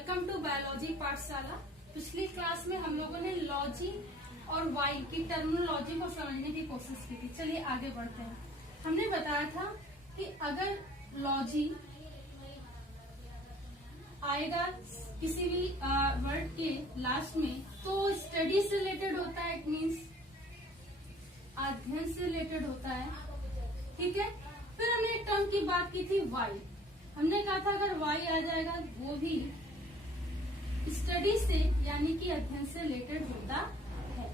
Welcome to biology पाठशाला। पिछली class में हम लोगों ने लॉजी और वाई की टर्मिनोलॉजी को समझने की कोशिश की थी। चलिए आगे बढ़ते हैं। हमने बताया था कि अगर लॉजी आएगा किसी भी वर्ड के लास्ट में तो स्टडी से रिलेटेड होता है, इट मीन्स अध्ययन से रिलेटेड होता है। ठीक है। फिर हमने एक टर्म की बात की थी वाई। हमने कहा था अगर वाई आ जाएगा वो भी स्टडी से यानी कि अध्ययन से रिलेटेड होता है।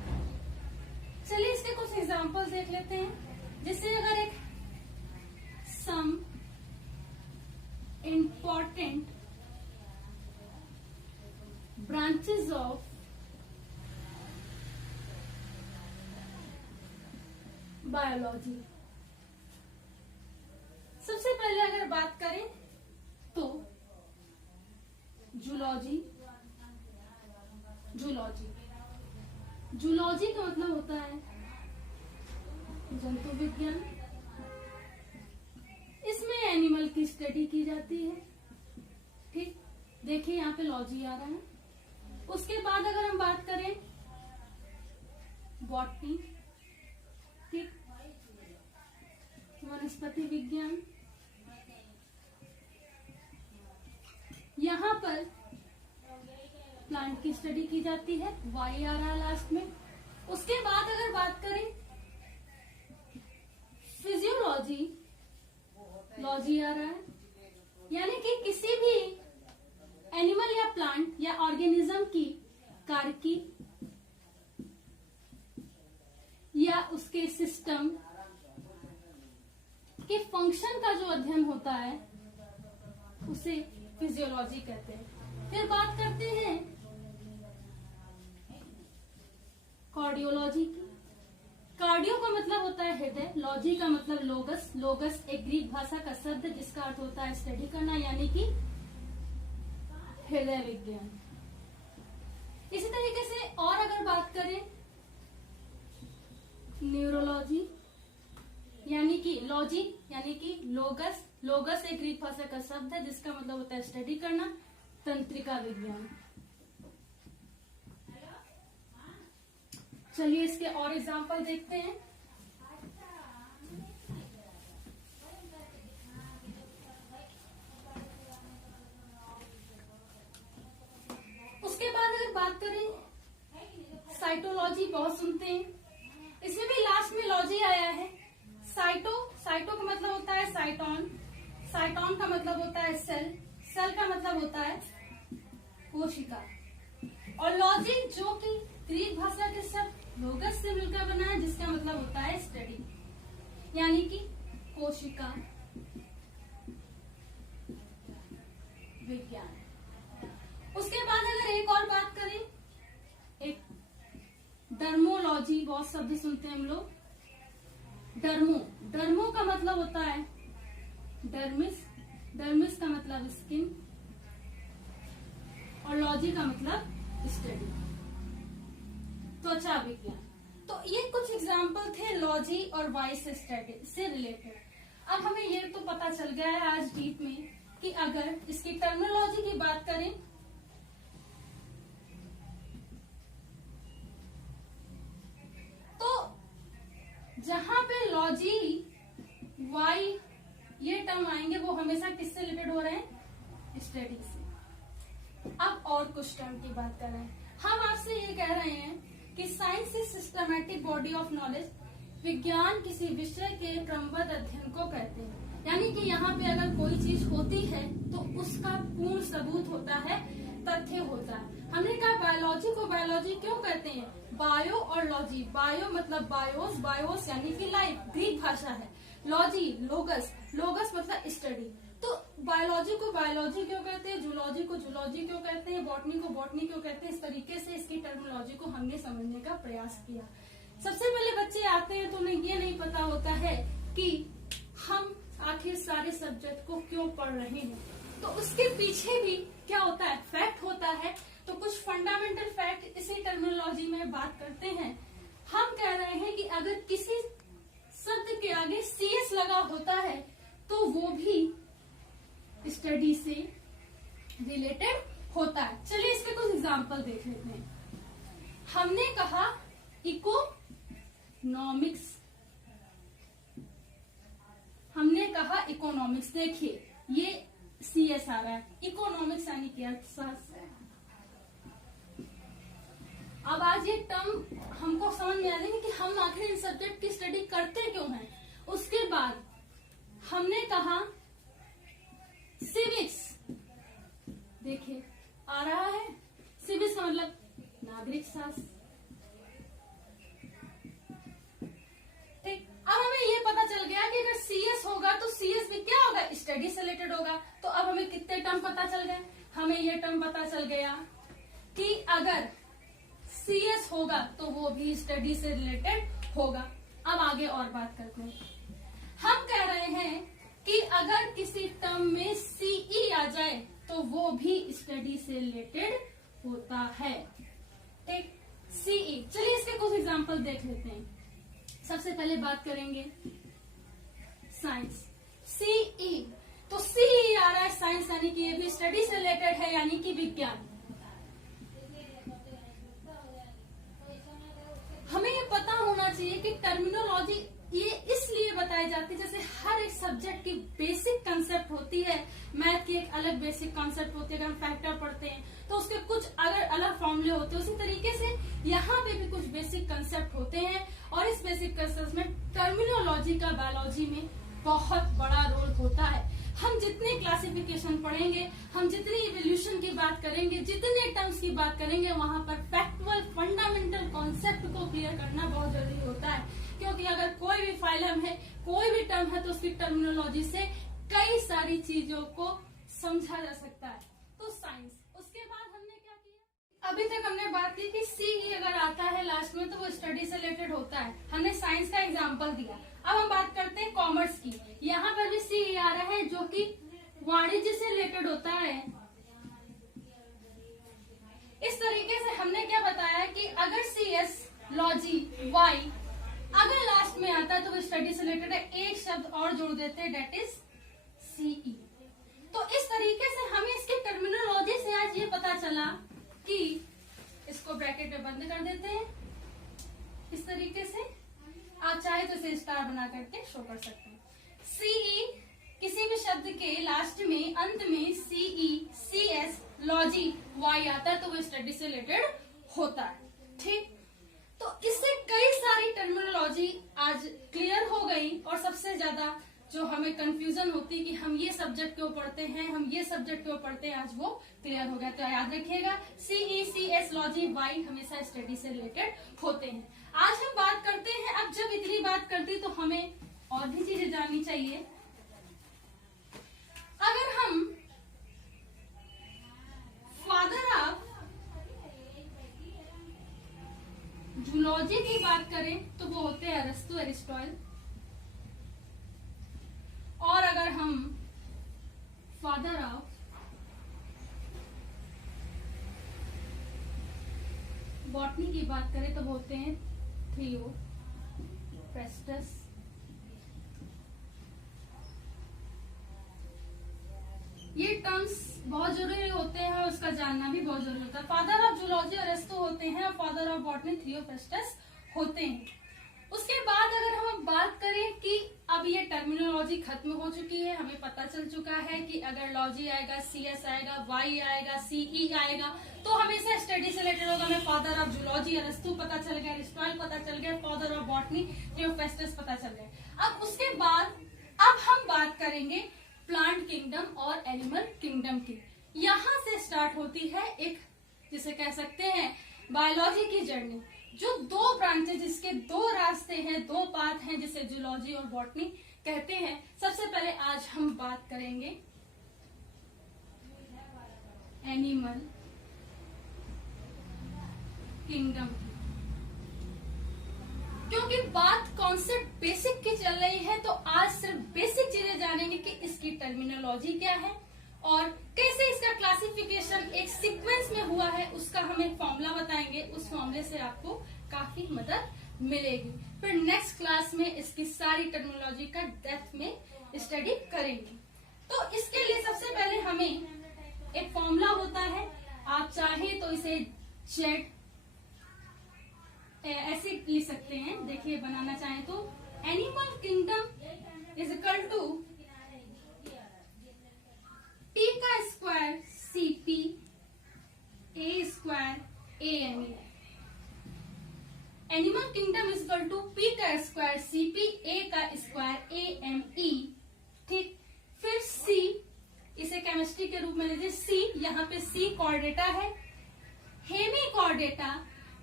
चलिए इसके कुछ एग्जांपल्स देख लेते हैं। जैसे अगर एक some important branches of biology, सबसे पहले अगर बात करें तो जूलॉजी। जूलॉजी का मतलब होता है जंतु विज्ञान। इसमें एनिमल की स्टडी की जाती है। ठीक, देखिए यहाँ पे लॉजी आ रहा है। उसके बाद अगर हम बात करें बॉटनी, ठीक, वनस्पति विज्ञान, यहाँ पर प्लांट की स्टडी की जाती है, वाई आ रहा है लास्ट में। उसके बाद अगर बात करें फिजियोलॉजी, लॉजी आ रहा है, यानी कि किसी भी एनिमल या प्लांट या ऑर्गेनिज्म की कार्य या उसके सिस्टम के फंक्शन का जो अध्ययन होता है उसे फिजियोलॉजी कहते हैं। फिर बात करते हैं कार्डियोलॉजी की। कार्डियो का मतलब होता है हृदय, लॉजी का मतलब लोगस। लोगस एक ग्रीक भाषा का शब्द है जिसका अर्थ होता है स्टडी करना यानी कि हृदय विज्ञान। इसी तरीके से और अगर बात करें न्यूरोलॉजी, यानी कि लॉजी यानी कि लोगस। लोगस एक ग्रीक भाषा का शब्द है जिसका मतलब होता है स्टडी करना, तंत्रिका विज्ञान। चलिए इसके और एग्जांपल देखते हैं। उसके बाद अगर बात करें साइटोलॉजी, बहुत सुनते हैं, इसमें भी लास्ट में लॉजी आया है। साइटो का मतलब होता है साइटोन, साइटोन का मतलब होता है सेल, सेल का मतलब होता है कोशिका, और लॉजी जो कि ग्रीक भाषा के शब्द लोगस से मिलकर बना है जिसका मतलब होता है स्टडी यानी कि कोशिका विज्ञान। उसके बाद अगर एक और बात करें, एक डर्मोलॉजी, बहुत शब्द सुनते हैं हम लोग। डर्मो का मतलब होता है डर्मिस, डर्मिस का मतलब स्किन, और लॉजी का मतलब स्टडी, त्वचा विज्ञान। तो ये कुछ एग्जाम्पल थे लॉजी और वाई से स्टडी से रिलेटेड। अब हमें ये तो पता चल गया है आज डीप में कि अगर इसकी टर्मिनोलॉजी की बात करें तो जहां पे लॉजी वाई ये टर्म आएंगे वो हमेशा किससे रिलेटेड हो रहे हैं? स्टडी से। अब और कुछ टर्म की बात कर रहे हैं। हम आपसे ये कह रहे हैं कि science is systematic body of knowledge. विज्ञान किसी विषय के क्रमबद्ध अध्ययन को कहते हैं, यानी कि यहाँ पे अगर कोई चीज होती है तो उसका पूर्ण सबूत होता है, तथ्य होता है। हमने कहा बायोलॉजी को बायोलॉजी क्यों कहते हैं? बायो और लॉजी, बायो मतलब बायोस, बायोस यानी कि लाइफ, ग्रीक भाषा है। लॉजी लोगस, लोगस मतलब स्टडी। तो बायोलॉजी को बायोलॉजी क्यों कहते हैं, जूलॉजी को जूलॉजी क्यों कहते हैं, बॉटनी को बॉटनी क्यों कहते हैं? इस तरीके से इसकी टर्मिनोलॉजी को हमने समझने का प्रयास किया। सबसे पहले बच्चे आते हैं तो उन्हें ये नहीं पता होता है कि हम आखिर सारे सब्जेक्ट को क्यों पढ़ रहे हैं, तो उसके पीछे भी क्या होता है, फैक्ट होता है। तो कुछ फंडामेंटल फैक्ट इसी टर्मिनोलॉजी में बात करते हैं। हम कह रहे हैं कि अगर किसी शब्द के आगे सीएस लगा होता है तो वो भी स्टडी से रिलेटेड होता है। चलिए इसके कुछ एग्जाम्पल देख लेते हैं। हमने कहा इकोनॉमिक्स, हमने कहा इकोनॉमिक्स, देखिए ये CS आ रहा है, इकोनॉमिक्स यानी कि अर्थशास्त्र। अब आज ये टर्म हमको समझ में आ जाएगी कि हम आखिर इन सब्जेक्ट की स्टडी करते क्यों हैं। उसके बाद हमने कहा सिविक्स, देखिए आ रहा है सिविक्स का मतलब नागरिक शास्त्र। ठीक, अब हमें ये पता चल गया कि अगर CS होगा तो CS भी क्या होगा, स्टडी से रिलेटेड होगा। तो अब हमें कितने टर्म पता चल गए, हमें ये टर्म पता चल गया कि अगर CS होगा तो वो भी स्टडी से रिलेटेड होगा। अब आगे और बात करते हैं। हम कह रहे हैं कि अगर किसी टर्म में CE आ जाए तो वो भी स्टडी से रिलेटेड होता है। ठीक, CE। चलिए इसके कुछ एग्जांपल देख लेते हैं। सबसे पहले बात करेंगे साइंस, CE। तो CE आ रहा है साइंस, यानी कि ये भी स्टडी से रिलेटेड है, यानी कि विज्ञान। हमें ये पता होना चाहिए कि टर्मिनोलॉजी ये इसलिए बताई जाती है, जैसे हर एक सब्जेक्ट की बेसिक कंसेप्ट होती है। मैथ की एक अलग बेसिक कंसेप्ट होती है, अगर हम फैक्टर पढ़ते हैं तो उसके कुछ अगर अलग फॉर्मूले होते हैं, उसी तरीके से यहाँ पे भी कुछ बेसिक कंसेप्ट होते हैं। और इस बेसिक कंसेप्ट में टर्मिनोलॉजी का बायोलॉजी में बहुत बड़ा रोल होता है। हम जितने क्लासिफिकेशन पढ़ेंगे, हम जितनी इवोल्यूशन की बात करेंगे, जितने टर्म्स की बात करेंगे, वहां पर फैक्चुअल फंडामेंटल कॉन्सेप्ट को क्लियर करना बहुत जरूरी होता है। क्योंकि अगर कोई भी फाइलम है, कोई भी टर्म है, तो उसकी टर्मिनोलॉजी से कई सारी चीजों को समझा जा सकता है। तो साइंस। उसके बाद हमने क्या किया, अभी तक हमने बात की कि CE अगर आता है लास्ट में तो वो स्टडी से रिलेटेड होता है। हमने साइंस का एग्जाम्पल दिया। अब हम बात करते हैं कॉमर्स की। यहाँ पर भी CE आ रहा है जो कि वाणिज्य से रिलेटेड होता है। इस तरीके से हमने क्या बताया कि अगर CS, लॉजी, Y अगर लास्ट में आता है तो वो स्टडी से रिलेटेड है। एक शब्द और जोड़ देते हैं, डेट इज CE। तो इस तरीके से हमें इसकी टर्मिनोलॉजी से आज ये पता चला कि इसको ब्रैकेट में बंद कर देते हैं इस तरीके से। आप चाहे तो इसे स्टार बना करके शो कर सकते हैं। CE किसी भी शब्द के लास्ट में, अंत में CE, CS, लॉजी, Y आता है तो वो स्टडी से रिलेटेड होता है। ठीक, तो इससे कई सारी टर्मिनोलॉजी आज क्लियर हो गई। और सबसे ज्यादा जो हमें कंफ्यूजन होती है कि हम ये सब्जेक्ट क्यों पढ़ते हैं, हम ये सब्जेक्ट क्यों पढ़ते हैं, आज वो क्लियर हो गया। तो याद रखिएगा CE, CS, लॉजी, Y हमेशा स्टडी से रिलेटेड होते हैं। आज हम बात करते हैं, अब जब इतनी बात करती तो हमें और भी चीजें जाननी चाहिए। अगर हम फादर ऑफ जूलॉजी की बात करें तो वो होते हैं अरस्तु, एरिस्टॉटल। और अगर हम फादर ऑफ बॉटनी की बात करें तो वो होते हैं थियोफ्रास्टस। ये टर्म्स बहुत जरूरी होते हैं और उसका जानना भी बहुत जरूरी होता है। फादर ऑफ जूलॉजी अरस्तु होते हैं और फादर ऑफ बॉटनी थियोफ्रास्टस होते हैं। उसके बाद अगर हम बात करें कि अब ये टर्मिनोलॉजी खत्म हो चुकी है, हमें पता चल चुका है कि अगर लॉजी आएगा, CS आएगा, Y आएगा, CE आएगा तो हमेशा स्टडी से रिलेटेड होगा। हमें फादर ऑफ जूलॉजी अरस्तु पता चल गया, एरिस्टॉटल पता चल गया, फादर ऑफ बॉटनी थियोफ्रास्टस पता चल गया। अब उसके बाद अब हम बात करेंगे प्लांट किंगडम और एनिमल किंगडम की। यहाँ से स्टार्ट होती है एक, जिसे कह सकते हैं बायोलॉजी की जर्नी, जो दो ब्रांचेज, जिसके दो रास्ते हैं, दो पाथ हैं, जिसे जूलॉजी और बॉटनी कहते हैं। सबसे पहले आज हम बात करेंगे एनिमल किंगडम की। क्योंकि बात कॉन्सेप्ट बेसिक की चल रही है तो आज सिर्फ बेसिक चीजें जानेंगे कि इसकी टर्मिनोलॉजी क्या है और कैसे इसका क्लासिफिकेशन एक सीक्वेंस में हुआ है, उसका हम एक फॉर्मूला बताएंगे। उस फॉर्मूले से आपको काफी मदद मिलेगी। फिर नेक्स्ट क्लास में इसकी सारी टर्मिनोलॉजी का डेप्थ में स्टडी करेंगे। तो इसके लिए सबसे पहले हमें एक फॉर्मूला होता है तो इसे जेड ऐसे लिख सकते हैं। देखिए बनाना चाहें तो animal kingdom is equal to T का square C P A square A M E. Animal kingdom is equal to P का स्क्वायर सी पी ए का स्क्वायर ए एम ई। ठीक, फिर सी, इसे केमिस्ट्री के रूप में लीजिए सी, यहाँ पे सी कॉर्डेटा है, hemi Chordata,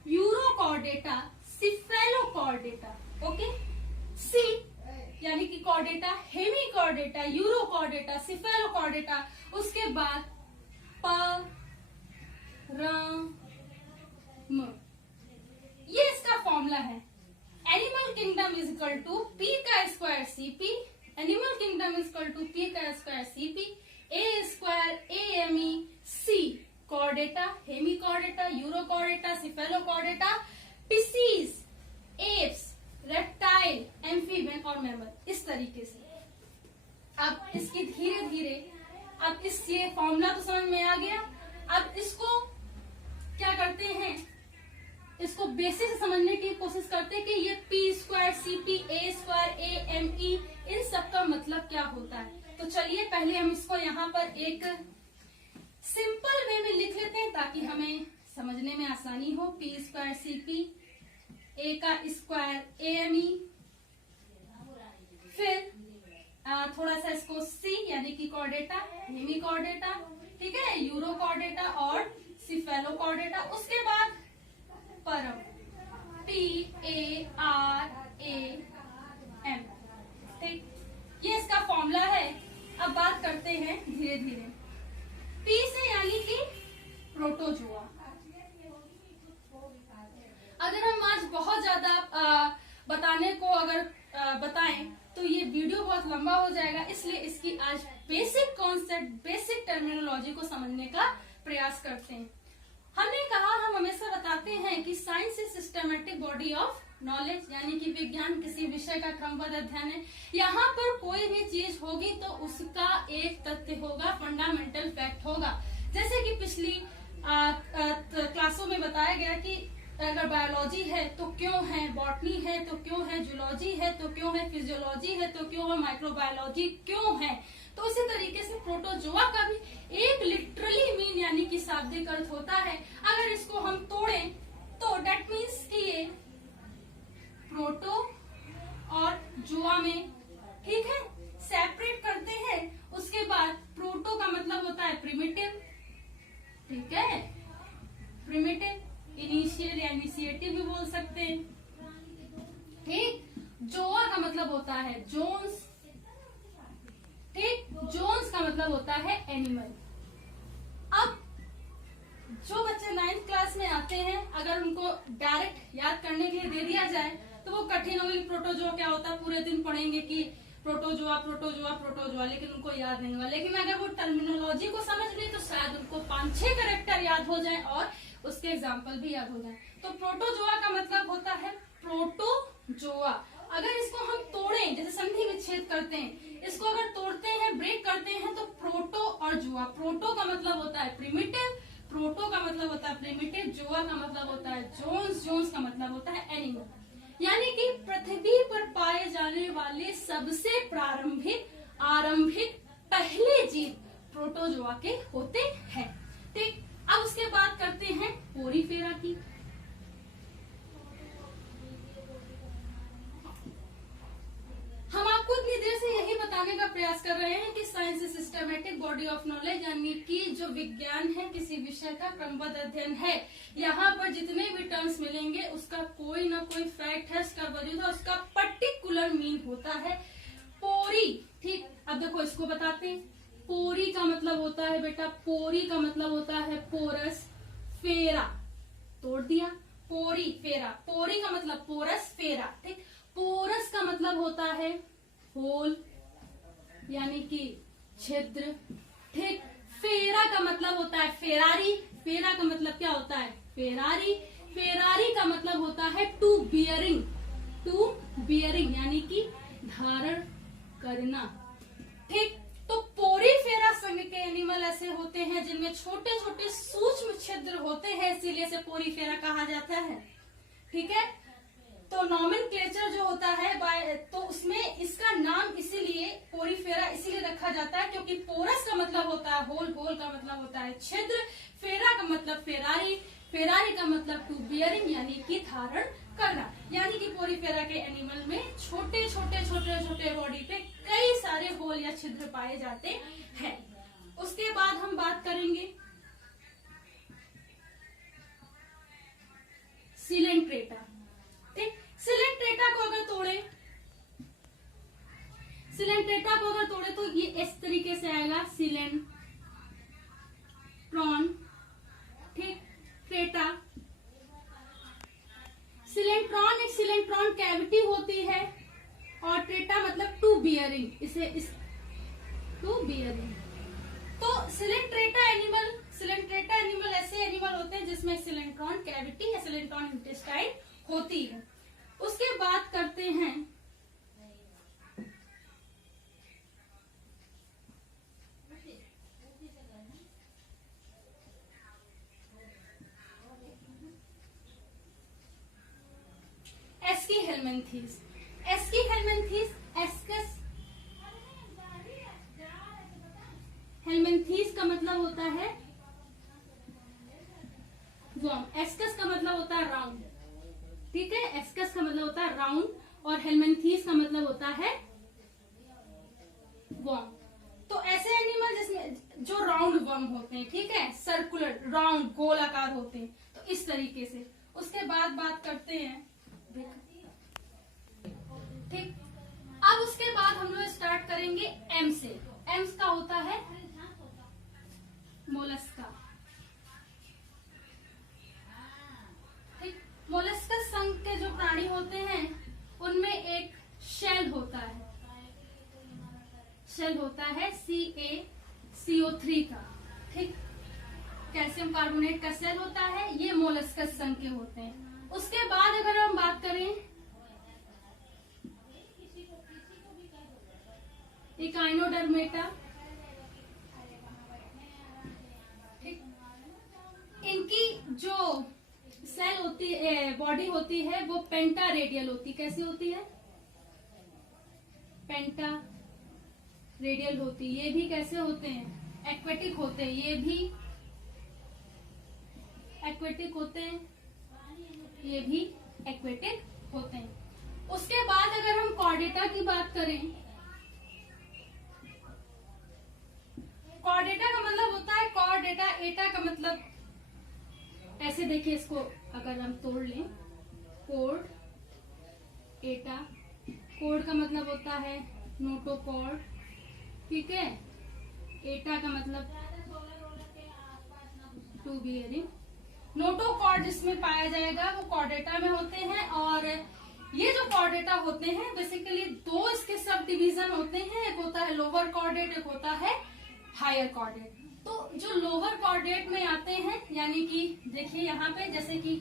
euro Chordata, cephalo chordata. Okay, C यानी कि chordata, Hemy Chordata, euro Chordata, cephalo Chordata. उसके बाद प र म, ये इसका फॉर्मूला है। Animal kingdom is equal to P का square C P, animal kingdom is equal to P का square C P A square A M E. C chordata, Hemy Chordata, euro Chordata, cephalo chordata, pisces, apes, reptile, amphibian और mammal. इस तरीके से अब इसकी धीरे धीरे, अब इस ये फॉर्मूला तो समझ में आ गया। अब इसको क्या करते हैं, इसको बेसिक से समझने की कोशिश करते हैं कि ये P square C P A square A M E, इन सब का मतलब क्या होता है। तो चलिए पहले हम इसको यहाँ पर एक सिंपल वे में लिख लेते हैं ताकि हमें समझने में आसानी हो। P square C P A का स्क्वायर ए एम ई, फिर थोड़ा सा इसको सी यानी कि कॉर्डेटा, हेमी कॉर्डेटा, ठीक है, यूरो कॉर्डेटा और सिफेलो कॉर्डेटा। उसके बाद परम, P A R A M. ठीक, ये इसका फॉर्मूला है। अब बात करते हैं धीरे धीरे पी से, यानी कि प्रोटोजोआ। अगर हम आज बहुत ज्यादा बताने को अगर बताएं तो ये वीडियो बहुत लंबा हो जाएगा, इसलिए इसकी आज बेसिक कॉन्सेप्ट, बेसिक टर्मिनोलॉजी को समझने का प्रयास करते हैं। हमने कहा, हम हमेशा बताते हैं कि science is systematic body of knowledge, यानी कि विज्ञान किसी विषय का क्रमबद्ध अध्ययन है। यहाँ पर कोई भी चीज होगी तो उसका एक तथ्य होगा, फंडामेंटल फैक्ट होगा। जैसे कि पिछली क्लासों में बताया गया कि अगर बायोलॉजी है तो क्यों है, बॉटनी है तो क्यों है, जूलॉजी है तो क्यों है, फिजियोलॉजी है तो क्यों है, माइक्रोबायोलॉजी क्यों है। तो इसी तरीके से प्रोटोजोआ का भी एक लिटरली मीन यानी कि शाब्दिक अर्थ होता है। अगर इसको हम तोड़ें तो डेट मीन्स कि ये प्रोटो और जोआ में, ठीक है, सेपरेट करते हैं। उसके बाद प्रोटो का मतलब होता है प्रिमिटिव, ठीक है, प्रिमिटिव, इनिशियल या इनिशिएटिव भी बोल सकते हैं। ठीक, जोआ का मतलब होता है जोन्स, ठीक, जोन्स का मतलब होता है एनिमल। अब जो बच्चे 9th क्लास में आते हैं, अगर उनको डायरेक्ट याद करने के लिए दे दिया जाए तो वो कठिन होगी। प्रोटोजोआ क्या होता है, पूरे दिन पढ़ेंगे कि प्रोटोजोआ प्रोटोजोआ प्रोटोजोआ, लेकिन उनको याद नहीं होगा। लेकिन अगर वो टर्मिनोलॉजी को समझ ली तो शायद उनको 5-6 कैरेक्टर याद हो जाए और उसके एग्जाम्पल भी याद हो जाए। तो प्रोटोजोआ का मतलब होता है प्रोटोजोआ। अगर इसको हम तोड़ें, जैसे संधि विच्छेद करते हैं, इसको अगर तोड़ते हैं, ब्रेक करते हैं, तो प्रोटो और जोआ, प्रोटो का मतलब होता है प्रिमिटिव, प्रोटो का मतलब होता है प्रिमिटिव, जोआ का मतलब होता है जोन्स, जोन्स का मतलब होता है एनिमल। यानी कि पृथ्वी पर पाए जाने वाले सबसे आरंभिक पहले जीव प्रोटोजोआ के होते हैं। ठीक, अब उसके बाद करते हैं पोरीफेरा की। हम आपको इतनी देर से यही बताने का प्रयास कर रहे हैं कि science is systematic body of knowledge, यानी कि जो विज्ञान है किसी विषय का क्रमबद्ध अध्ययन है। यहाँ पर जितने भी टर्म्स मिलेंगे उसका कोई ना कोई फैक्ट है, उसका वजूद है, उसका पर्टिकुलर मीन होता है। पोरी, ठीक, अब देखो इसको बताते हैं। पोरी का मतलब होता है बेटा, पोरी का मतलब होता है पोरस, फेरा, तोड़ दिया, पोरी फेरा, पोरी का मतलब पोरस, फेरा, ठीक। पोरस का मतलब होता है होल यानी कि छिद्र, ठीक। फेरा का मतलब होता है फेरारी, फेरा का मतलब क्या होता है फेरारी, फेरारी का मतलब होता है टू बियरिंग, टू बियरिंग यानी कि धारण करना, ठीक। तो पोरीफेरा संघ के एनिमल ऐसे होते हैं जिनमें छोटे छोटे सूक्ष्म छिद्र होते हैं, इसीलिए इसे पोरीफेरा कहा जाता है। ठीक है, तो नॉमेनक्लेचर जो होता है तो उसमें इसका नाम इसीलिए पोरीफेरा इसीलिए रखा जाता है क्योंकि पोरस का मतलब होता है होल, होल का मतलब होता है छिद्र, फेरा का मतलब फेरारी, फेरारी का मतलब टू बियरिंग यानी कि धारण करना, यानी कि पोरीफेरा के एनिमल में छोटे छोटे छोटे छोटे बॉडी पे कई सारे होल या छिद्र पाए जाते हैं। उसके बाद हम बात करेंगे सिलेंट्रेटा। ठीक, सिलेंट्रेटा को अगर तोड़े, सिलेंट्रेटा को अगर तोड़े तो ये इस तरीके से आएगा सिलेंट्रॉन। ठीक, ट्रेटा, सिलेंट्रॉन एक सिलेंट्रॉन कैविटी होती है और ट्रेटा मतलब टू बियरिंग, इसे इस टू बियरिंग। तो सिलेंट्रेटा एनिमल ऐसे एनिमल होते हैं जिसमें सिलेंट्रॉन कैविटी या सिलेंट्रॉन इंटेस्टाइन होती है। उसके बाद करते हैं एस्कीहेलमिन्थीज। एस्कीहेलमिन्थीज, एस्कस हेलमिन्थीज का मतलब होता है वर्म, एस्कस का मतलब होता है राउंड। ठीक है, एस्कस का मतलब होता है राउंड और हेलमिन्थीज का मतलब होता है वर्म। तो ऐसे एनिमल जिसमें जो राउंड वर्म होते हैं, ठीक है, सर्कुलर राउंड गोलाकार होते हैं, तो इस तरीके से। उसके बाद बात करते हैं, ठीक, अब उसके बाद हम लोग स्टार्ट करेंगे एम से। एम्स का होता है मोलस्का। ठीक, मोलस्कस संघ के जो प्राणी होते हैं उनमें एक शेल होता है, शेल होता है CaCO3 का। ठीक, कैल्शियम कार्बोनेट का सेल होता है, ये मोलस्कस संघ के होते हैं। उसके बाद अगर हम बात करें इकाइनोडर्मेटा, इनकी जो सेल होती है, बॉडी होती है, वो पेंटा रेडियल होती है। कैसी होती है? पेंटा रेडियल होती है। ये भी कैसे होते हैं? एक्वेटिक होते हैं। ये भी एक्वेटिक होते हैं, ये भी एक्वेटिक होते हैं। उसके बाद अगर हम कॉर्डेटा की बात करें, कॉर्डेटा का मतलब होता है कॉर्डेटा, एटा का मतलब ऐसे देखिए, इसको अगर हम तोड़ लें, कोड एटा, कोड का मतलब होता है नोटोकॉर्ड। ठीक है, एटा का मतलब टू बियरिंग। नोटोकॉर्ड जिसमें पाया जाएगा वो कॉर्डेटा में होते हैं। और ये जो कॉर्डेटा होते हैं बेसिकली दो इसके सब डिवीजन होते हैं, एक होता है लोअर कॉर्डेट, एक होता है हायर कॉर्डेट। तो जो लोअर कॉर्डेट में आते हैं, यानी कि देखिए यहाँ पे जैसे कि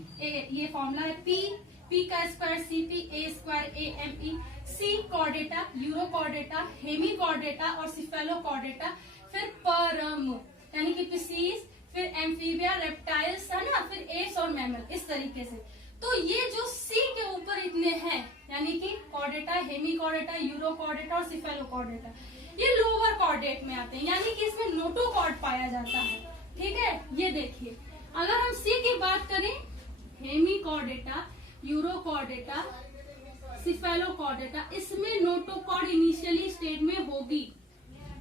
ये फॉर्मूला है पी का square CP, A square AME, C chordata, euro Chordata, Hemy Chordata और सिफेलो कॉर्डेटा, फिर परम यानी कि पिसीज, फिर एम्फीबिया, रेप्टाइल्स, है ना, फिर एप्स और मैमल, इस तरीके से। तो ये जो C के ऊपर इतने हैं, यानी कि chordata, Hemy Chordata, euro Chordata और सिफेलो कॉर्डेटा, ये लोअर कॉर्डेट में आते हैं, यानी कि इसमें नोटोकॉर्ड पाया जाता है। ठीक है, ये देखिए, अगर हम C की बात करें, Hemy Chordata, euro Chordata, cephalo Chordata, इसमें नोटोकॉर्ड इनिशियली स्टेज में होगी,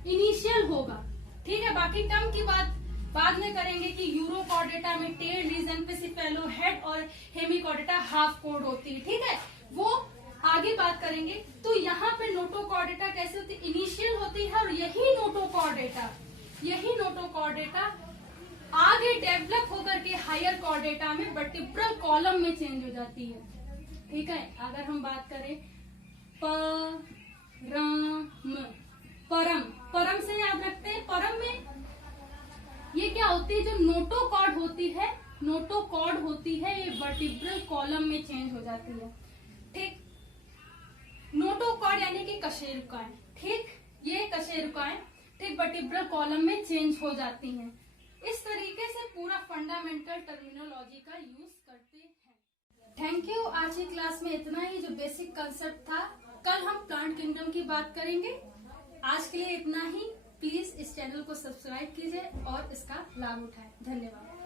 इनिशियल होगा। ठीक है, बाकी टर्म की बात बाद में करेंगे कि यूरो कॉर्डेटा में टेल रीजन पे सिफेलो हेड और हेमी कॉर्डेटा हाफ कोड होती है। ठीक है, वो आगे बात करेंगे। तो यहाँ पे नोटोकॉर्डेटा कैसे होती है? इनिशियल होती है, और यही नोटोकॉर्डेटा आगे डेवलप होकर के हायर कॉर्डेटा में वर्टिब्रल कॉलम में चेंज हो जाती है। ठीक है, अगर हम बात करें परम से याद रखते हैं, परम में ये क्या होती है? जो नोटोकॉर्ड होती है ये वर्टिब्रल कॉलम में चेंज हो जाती है। ठीक, नोटोकॉर्ड यानी कि कशेरुकाएं। ठीक, ये कशेरुकाएं ठीक वर्टिब्रल कॉलम में चेंज हो जाती हैं। इस तरीके से पूरा फंडामेंटल टर्मिनोलॉजी का यूज करते हैं। Thank you. आज की क्लास में इतना ही, जो बेसिक कंसेप्ट था। कल हम प्लांट किंगडम की बात करेंगे। आज के लिए इतना ही। प्लीज इस चैनल को सब्सक्राइब कीजिए और इसका लाभ उठाएं। धन्यवाद।